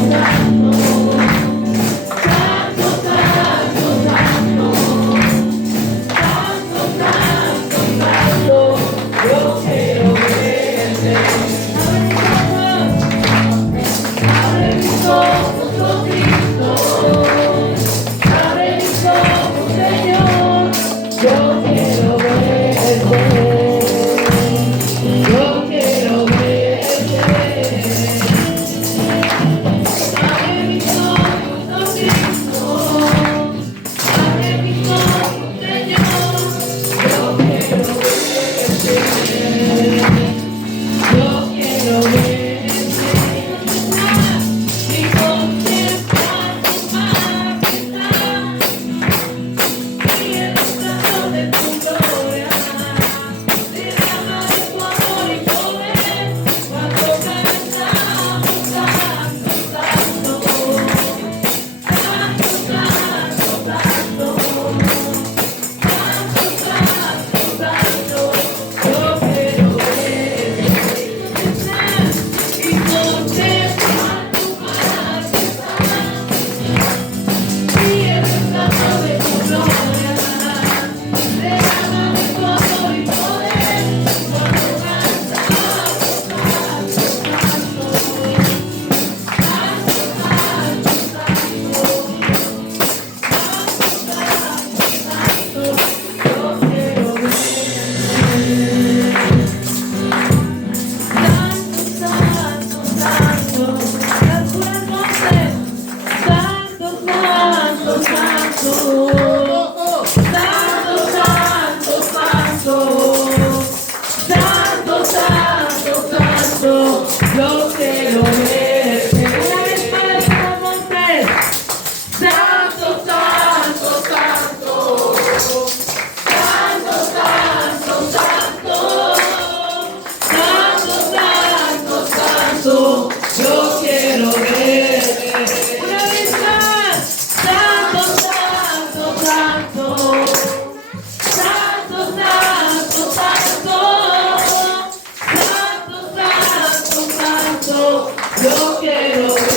Yo quiero.